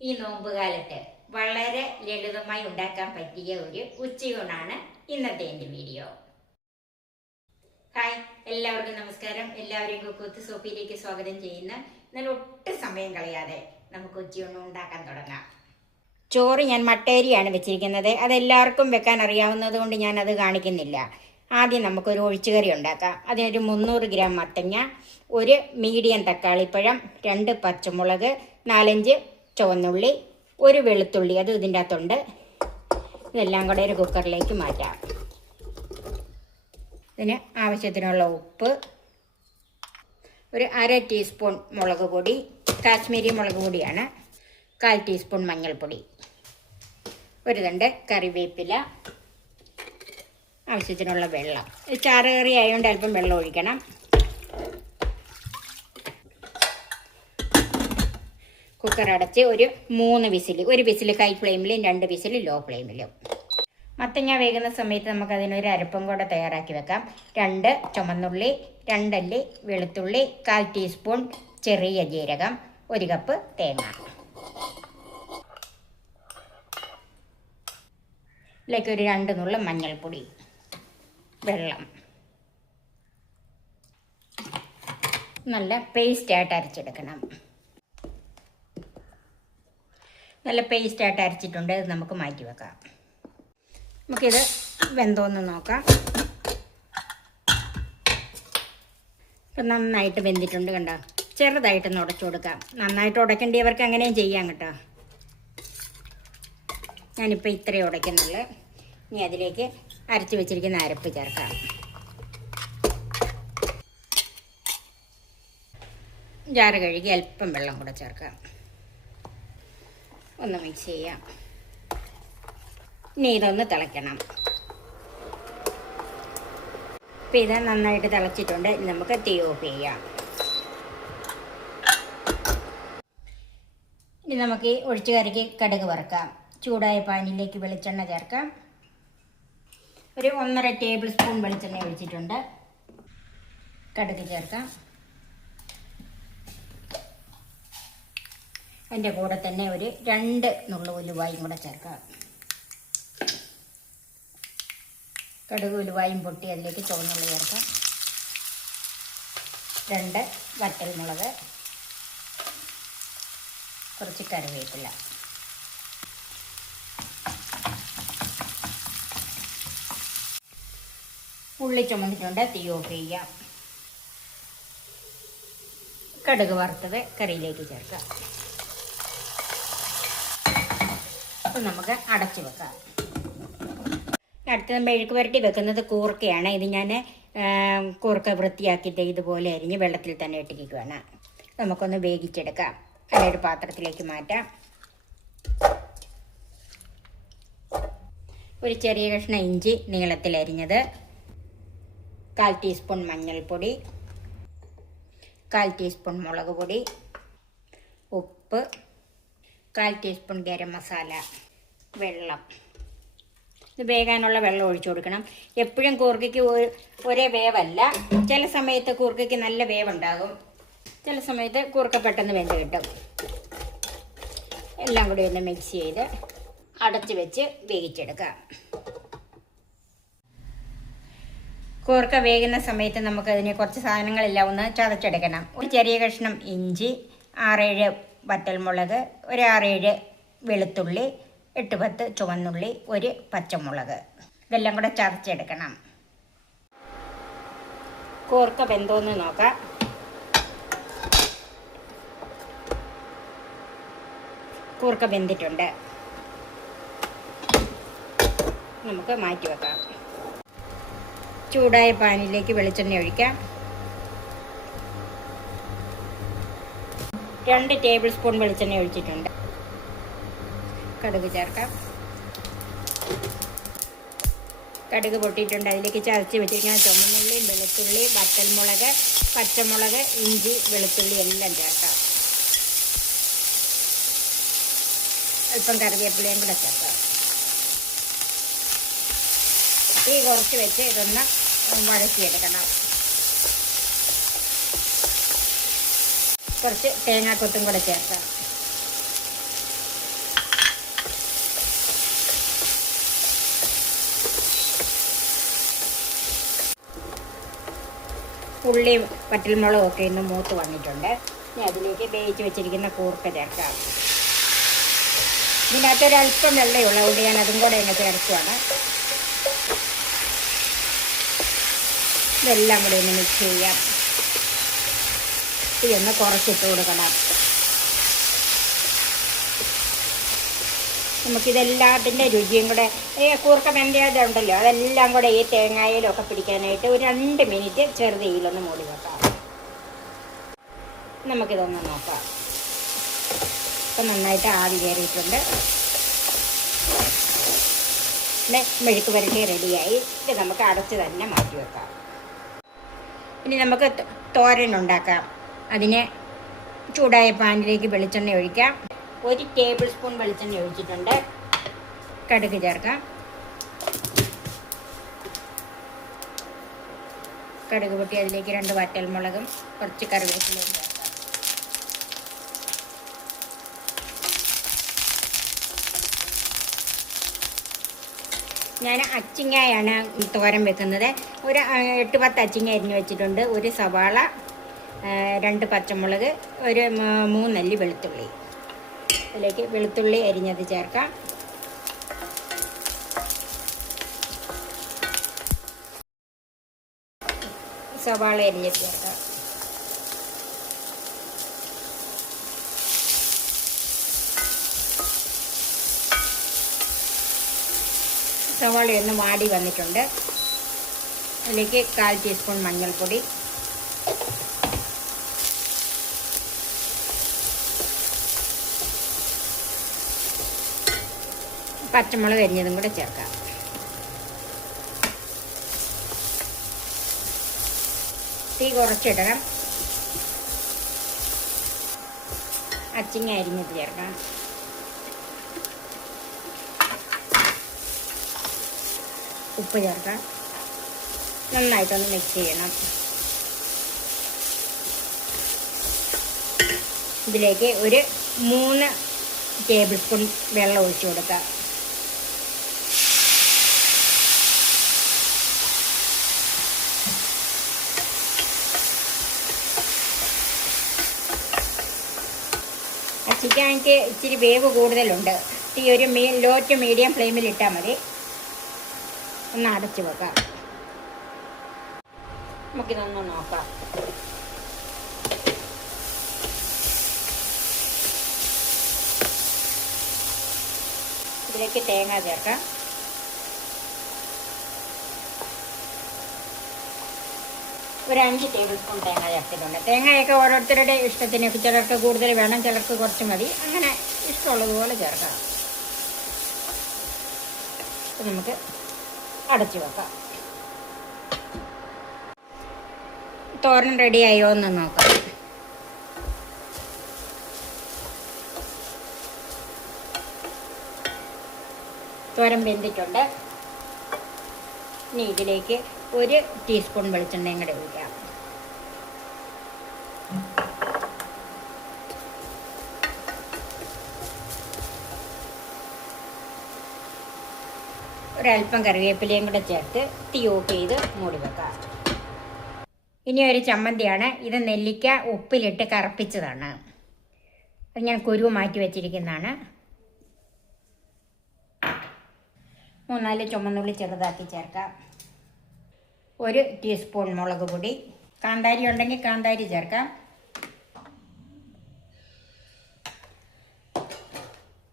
ഈ നോമ്പുകാലത്ത് വളരെ ലളിതമായി ഉണ്ടാക്കാൻ പറ്റിയ ഒരു ഉച്ചയൂണാണ് ഇന്നത്തെ എൻ്റെ വീഡിയോ. ഹായ്, എല്ലാവർക്കും നമസ്കാരം. എല്ലാവരെയും കുക്കൂത്ത് സോപ്പിയിലേക്ക് സ്വാഗതം ചെയ്യുന്ന. എന്നാൽ ഒട്ടും സമയം കളയാതെ നമുക്ക് ഉച്ചയൂണ് ഉണ്ടാക്കാൻ തുടങ്ങാം. ചോറ് ഞാൻ മട്ടേരിയാണ് വെച്ചിരിക്കുന്നത്. അതെല്ലാവർക്കും വെക്കാൻ അറിയാവുന്നത് കൊണ്ട് ഞാൻ അത് കാണിക്കുന്നില്ല. ആദ്യം നമുക്കൊരു ഒഴിച്ചുകറി ഉണ്ടാക്കാം. അതിനൊരു 300 ഗ്രാം മത്തങ്ങ, ഒരു മീഡിയം തക്കാളിപ്പഴം, 2 പച്ചമുളക്, 4-5 ചുവന്നുള്ളി, ഒരു വെളുത്തുള്ളി, അത് ഇതിൻ്റെ അകത്തുണ്ട്. ഇതെല്ലാം കൂടെ ഒരു കുക്കറിലേക്ക് മാറ്റാം. ഇതിന് ആവശ്യത്തിനുള്ള ഉപ്പ്, ഒരു 1/2 ടീസ്പൂൺ മുളക് പൊടി, കാശ്മീരി മുളക് പൊടിയാണ്, 1/4 ടീസ്പൂൺ മഞ്ഞൾപ്പൊടി, ഒരു തണ്ട് കറിവേപ്പില, ആവശ്യത്തിനുള്ള വെള്ളം. ചാറ് കറി ആയതുകൊണ്ട് അല്പം വെള്ളം ഒഴിക്കണം. കുക്കർ അടച്ച് ഒരു 3 വിസിൽ, ഒരു വിസിൽ ഹൈ ഫ്ലെയിമിലും 2 വിസിൽ ലോ ഫ്ലെയിമിലും. മത്തങ്ങ വേകുന്ന സമയത്ത് നമുക്കതിനൊരു അരപ്പും കൂടെ തയ്യാറാക്കി വെക്കാം. 2 ചുമന്നുള്ളി, 2 അല്ലി വെളുത്തുള്ളി, 1/4 ടീസ്പൂൺ ചെറിയ ജീരകം, 1 കപ്പ് തേങ്ങ. ഇതിലേക്ക് ഒരു 2 നുള്ള മഞ്ഞൾപ്പൊടി, വെള്ളം. നല്ല പേസ്റ്റായിട്ട് അരച്ചെടുക്കണം. നല്ല പേസ്റ്റായിട്ട് അരച്ചിട്ടുണ്ട്. ഇത് നമുക്ക് മാറ്റി വെക്കാം. നമുക്കിത് വെന്തോന്ന് നോക്കാം. ഇപ്പം നന്നായിട്ട് വെന്തിട്ടുണ്ട്. കണ്ടോ, ചെറുതായിട്ടൊന്ന് ഉടച്ചു കൊടുക്കാം. നന്നായിട്ട് ഉടയ്ക്കേണ്ടിയവർക്ക് അങ്ങനെയും ചെയ്യാം കേട്ടോ. ഞാനിപ്പോൾ ഇത്രയും ഉടയ്ക്കുന്നുള്ളൂ. ഇനി അതിലേക്ക് അരച്ച് വെച്ചിരിക്കുന്ന അരപ്പ് ചേർക്കാം. ജാറ് കഴുകി അല്പം വെള്ളം കൂടെ ചേർക്കാം. ഒന്ന് മിക്സ് ചെയ്യാം. ഇനി ഇതൊന്ന് തിളയ്ക്കണം. ഇപ്പം ഇത് നന്നായിട്ട് തിളച്ചിട്ടുണ്ട്. ഇനി നമുക്ക് തീ ഓഫ് ചെയ്യാം. ഇനി നമുക്ക് ഈ ഒഴിച്ചുകറിക്ക് കടുക് വറുക്കാം. ചൂടായ പാനിലേക്ക് വെളിച്ചെണ്ണ ചേർക്കാം. ഒരു 1.5 ടേബിൾ സ്പൂൺ വെളിച്ചെണ്ണ ഒഴിച്ചിട്ടുണ്ട്. കടുക് ചേർക്കാം. അതിൻ്റെ കൂടെ തന്നെ ഒരു 2 നുള്ളു ഉലുവായും കൂടെ ചേർക്കാം. കടുക് ഉലുവായും പൊട്ടി അതിലേക്ക് ചുവന്നുള്ളി ചേർക്കാം. 2 വറ്റൽമുളക്, കുറച്ച് കറിവേപ്പില. ഉള്ളി ചുമന്നിട്ടുണ്ട്. തീ ഓഫ് ചെയ്യാം. കടുക് വറുത്തത് കറിയിലേക്ക് ചേർക്കാം. അപ്പം നമുക്ക് അടച്ചു വെക്കാം. അടുത്തത് മെഴുക്ക് പുരട്ടി വെക്കുന്നത് കൂർക്കയാണ്. ഇത് ഞാൻ കൂർക്ക വൃത്തിയാക്കിയിട്ട് ഇതുപോലെ അരിഞ്ഞ് വെള്ളത്തിൽ തന്നെ ഇട്ടിരിക്കുകയാണ്. നമുക്കൊന്ന് വേവിച്ചെടുക്കാം. അതൊരു പാത്രത്തിലേക്ക് മാറ്റാം. ഒരു ചെറിയ കഷ്ണം ഇഞ്ചി നീളത്തിൽ അരിഞ്ഞത്, 1/4 ടീസ്പൂൺ മഞ്ഞൾപ്പൊടി, 1/4 ടീസ്പൂൺ മുളക് പൊടി, ഉപ്പ്, 1/4 ടീസ്പൂൺ ഗരം മസാല, വെള്ളം. ഇത് വേകാനുള്ള വെള്ളം ഒഴിച്ചു കൊടുക്കണം. എപ്പോഴും കൂർക്കയ്ക്ക് ഒരേ വേവല്ല. ചില സമയത്ത് കൂർക്കയ്ക്ക് നല്ല വേവുണ്ടാകും, ചില സമയത്ത് കൂർക്ക പെട്ടെന്ന് വെന്ത് കിട്ടും. എല്ലാം കൂടി ഒന്ന് മിക്സ് ചെയ്ത് അടച്ച് വെച്ച് വേവിച്ചെടുക്കാം. കൂർക്ക വേകുന്ന സമയത്ത് നമുക്കതിന് കുറച്ച് സാധനങ്ങളെല്ലാം ഒന്ന് ചതച്ചെടുക്കണം. ഒരു ചെറിയ കഷ്ണം ഇഞ്ചി, 6-7 വറ്റൽമുളക്, ഒരു 6-7 വെളുത്തുള്ളി, 8-10 ചുവന്നുള്ളി, ഒരു പച്ചമുളക്. ഇതെല്ലാം കൂടെ ചതച്ചെടുക്കണം. കൂർക്ക വെന്തോന്ന് നോക്കാം. കൂർക്ക വെന്തിട്ടുണ്ട്. നമുക്ക് മാറ്റി വെക്കാം. ചൂടായ പാനിലേക്ക് വെളിച്ചെണ്ണ ഒഴിക്കാം. 2 ടേബിൾ സ്പൂൺ വെളിച്ചെണ്ണ ഒഴിച്ചിട്ടുണ്ട്. കടുക് ചേർക്കാം. കടുക് പൊട്ടിയിട്ടുണ്ട്. അതിലേക്ക് ചതച്ച് വെച്ചിരിക്കുന്ന ചുവന്നുള്ളി, വെളുത്തുള്ളി, വറ്റൽമുളക്, പച്ചമുളക്, ഇഞ്ചി, വെളുത്തുള്ളി എല്ലാം ചേർക്കാം. അല്പം കറിവേപ്പിലയും കൂടെ ചേർക്കാം. തീ കുറച്ച് വെച്ച് ഇതൊന്ന് വഴറ്റിയെടുക്കണം. കുറച്ച് തേങ്ങാക്കൊത്തും കൂടെ ചേർക്കാം. ഉള്ളിയും വറ്റൽമുളകും ഒക്കെ ഇന്ന് മൂത്ത് വന്നിട്ടുണ്ട്. ഇനി അതിലേക്ക് വേവിച്ച് വെച്ചിരിക്കുന്ന കൂർക്ക ചേർക്കാം. ഇതിനകത്തൊരല്പം വെള്ളയുള്ള കൊണ്ട് ഞാൻ അതും കൂടെ അങ്ങ് ചേർക്കുവാണ്. ഇതെല്ലാം കൂടി ഒന്ന് മിക്സ് ചെയ്യാം. ഇതൊന്ന് കുറച്ചിട്ട് കൊടുക്കണം. നമുക്കിതെല്ലാത്തിൻ്റെ രുചിയും കൂടെ കൂർക്ക വെന്തയുണ്ടല്ലോ അതെല്ലാം കൂടെ ഈ തേങ്ങയിലൊക്കെ പിടിക്കാനായിട്ട് ഒരു 2 മിനിറ്റ് ചെറുതീയിലൊന്ന് മൂടി വെക്കാം. നമുക്കിതൊന്ന് നോക്കാം. ഇപ്പം നന്നായിട്ട് ആവി കയറിയിട്ടുണ്ട്. പിന്നെ മെഴുക്ക് പുരട്ടി റെഡിയായി. ഇത് നമുക്ക് അടച്ച് തന്നെ മാറ്റി വെക്കാം. ഇനി നമുക്ക് തോരൻ ഉണ്ടാക്കാം. അതിന് ചൂടായ പാനിലേക്ക് വെളിച്ചെണ്ണ ഒഴിക്കാം. 1 ടേബിൾ സ്പൂൺ വെളിച്ചെണ്ണ ഒഴിച്ചിട്ടുണ്ട്. കടുക് ചേർക്കാം. കടുക് പൊട്ടി അതിലേക്ക് 2 വറ്റൽമുളകും കുറച്ച് കറിവേപ്പിലയും ചേർക്കാം. ഞാൻ അച്ചിങ്ങയാണ് തോരൻ വെക്കുന്നത്. ഒരു 8-10 അച്ചിങ്ങ അരിഞ്ഞ് വെച്ചിട്ടുണ്ട്. 1 സവാള, 2 പച്ചമുളക്, ഒരു 3 അല്ലി വെളുത്തുള്ളി. അതിലേക്ക് വെളുത്തുള്ളി അരിഞ്ഞത് ചേർക്കാം. സവാള അരിഞ്ഞത് ചേർക്കാം. സവാളയൊന്ന് വാടി വന്നിട്ടുണ്ട്. അതിലേക്ക് 1/4 ടീസ്പൂൺ മഞ്ഞൾപ്പൊടി, പച്ചമുളക് അരിഞ്ഞതും കൂടെ ചേർക്കാം. തീ കുറച്ചിടണം. അച്ചിങ്ങ അരിഞ്ഞത് ചേർക്കാം. ഉപ്പ് ചേർക്കാം. നന്നായിട്ടൊന്ന് മിക്സ് ചെയ്യണം. ഇതിലേക്ക് ഒരു 3 ടേബിൾ സ്പൂൺ വെള്ളം ഒഴിച്ചു കൊടുക്കാം. ചിക്കനിക്ക് ഇച്ചിരി വേവ് കൂടുതലുണ്ട്. തീ ഒരു ലോ ടു മീഡിയം ഫ്ലെയിമിൽ ഇട്ടാൽ മതി. ഒന്ന് അടച്ചു വെക്കാം. നമുക്കിതൊന്ന് നോക്കാം. ഇതിലേക്ക് തേങ്ങ ചേർക്കാം. ഒരു 5 ടേബിൾ സ്പൂൺ തേങ്ങ ചേർത്തിട്ടുണ്ട്. തേങ്ങയൊക്കെ ഓരോരുത്തരുടെ ഇഷ്ടത്തിന്, ചിലർക്ക് കൂടുതൽ വേണം, ചിലർക്ക് കുറച്ച് മതി. അങ്ങനെ ഇഷ്ടമുള്ളതുപോലെ ചേർക്കാം. നമുക്ക് അടച്ചു വെക്കാം. തോരൻ റെഡിയായോ എന്ന് നോക്കാം. തോരൻ വെന്തിട്ടുണ്ട്. ഇനി ഇതിലേക്ക് 1 ടീസ്പൂൺ വെളിച്ചെണ്ണയും കൂടെ ഒഴിക്കാം. ഒരല്പം കറിവേപ്പിലയും കൂടെ ചേർത്ത് തീ ഓഫ് ചെയ്ത് മൂടി വെക്കാം. ഇനി ഒരു ചമ്മന്തിയാണ്. ഇത് നെല്ലിക്ക ഉപ്പിലിട്ട് കറപ്പിച്ചതാണ്. അത് ഞാൻ കുരു മാറ്റി വെച്ചിരിക്കുന്നതാണ്. 3-4 ചുമന്നുള്ളി ചെറുതാക്കി ചേർക്കാം. 1 ടീസ്പൂൺ മുളക് പൊടി. കാന്താരി ഉണ്ടെങ്കിൽ കാന്താരി ചേർക്കാം.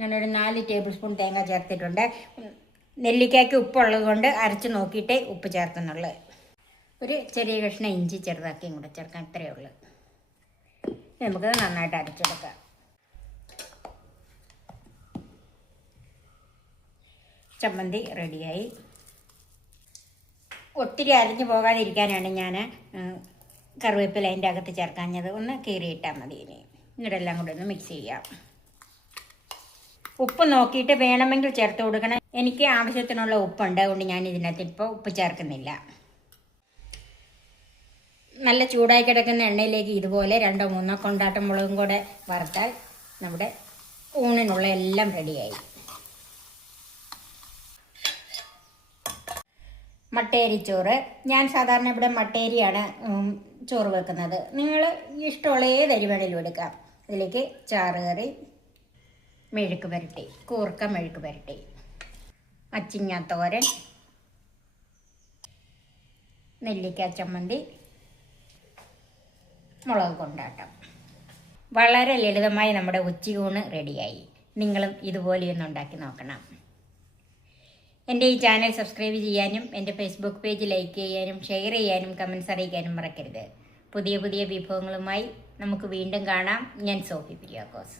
ഞാനൊരു 4 ടേബിൾ സ്പൂൺ തേങ്ങ ചേർത്തിട്ടുണ്ട്. നെല്ലിക്കയ്ക്ക് ഉപ്പുള്ളത് കൊണ്ട് അരച്ച് നോക്കിയിട്ടേ ഉപ്പ് ചേർക്കുന്നുള്ളൂ. ഒരു ചെറിയ കഷ്ണം ഇഞ്ചി ചെറുതാക്കിയും കൂടെ ചേർക്കാം. ഇത്രയേ ഉള്ളൂ. നമുക്കത് നന്നായിട്ട് അരച്ചെടുക്കാം. ചമ്മന്തി റെഡിയായി. ഒത്തിരി അരിഞ്ഞു പോകാതിരിക്കാനാണ് ഞാൻ കറിവേപ്പില അതിൻ്റെ അകത്ത് ചേർക്കാഞ്ഞത്. ഒന്ന് കീറിയിട്ടാൽ മതി. ഇങ്ങടെല്ലാം കൂടെ ഒന്ന് മിക്സ് ചെയ്യാം. ഉപ്പ് നോക്കിയിട്ട് വേണമെങ്കിൽ ചേർത്ത് കൊടുക്കണം. എനിക്ക് ആവശ്യത്തിനുള്ള ഉപ്പുണ്ട്, അതുകൊണ്ട് ഞാൻ ഇതിനകത്ത് ഇപ്പോൾ ഉപ്പ് ചേർക്കുന്നില്ല. നല്ല ചൂടായി കിടക്കുന്ന എണ്ണയിലേക്ക് ഇതുപോലെ 2-3 കൊണ്ടാട്ടം മുളകും കൂടെ വറുത്താൽ നമ്മുടെ ഊണിനുള്ള എല്ലാം റെഡിയായി. മട്ടേരിച്ചോറ്. ഞാൻ സാധാരണ ഇവിടെ മട്ടേരിയാണ് ചോറ് വെക്കുന്നത്. നിങ്ങൾ ഇഷ്ടമുള്ള ഏതരി വേണേലും എടുക്കാം. ഇതിലേക്ക് ചാറുകറി, മെഴുക്ക് പുരട്ടി, കൂർക്ക മെഴുക്ക് പുരട്ടി, അച്ചിങ്ങാത്തോരൻ, നെല്ലിക്ക ചമ്മന്തി, മുളക് കൊണ്ടാട്ടം. വളരെ ലളിതമായി നമ്മുടെ ഉച്ചയൂണ് റെഡിയായി. നിങ്ങളും ഇതുപോലെയൊന്ന് ഉണ്ടാക്കി നോക്കണം. എൻ്റെ ഈ ചാനൽ സബ്സ്ക്രൈബ് ചെയ്യാനും എൻ്റെ ഫേസ്ബുക്ക് പേജ് ലൈക്ക് ചെയ്യാനും ഷെയർ ചെയ്യാനും കമൻസ് അറിയിക്കാനും മറക്കരുത്. പുതിയ പുതിയ വിഭവങ്ങളുമായി നമുക്ക് വീണ്ടും കാണാം. ഞാൻ സോഫി കുര്യാക്കോസ്.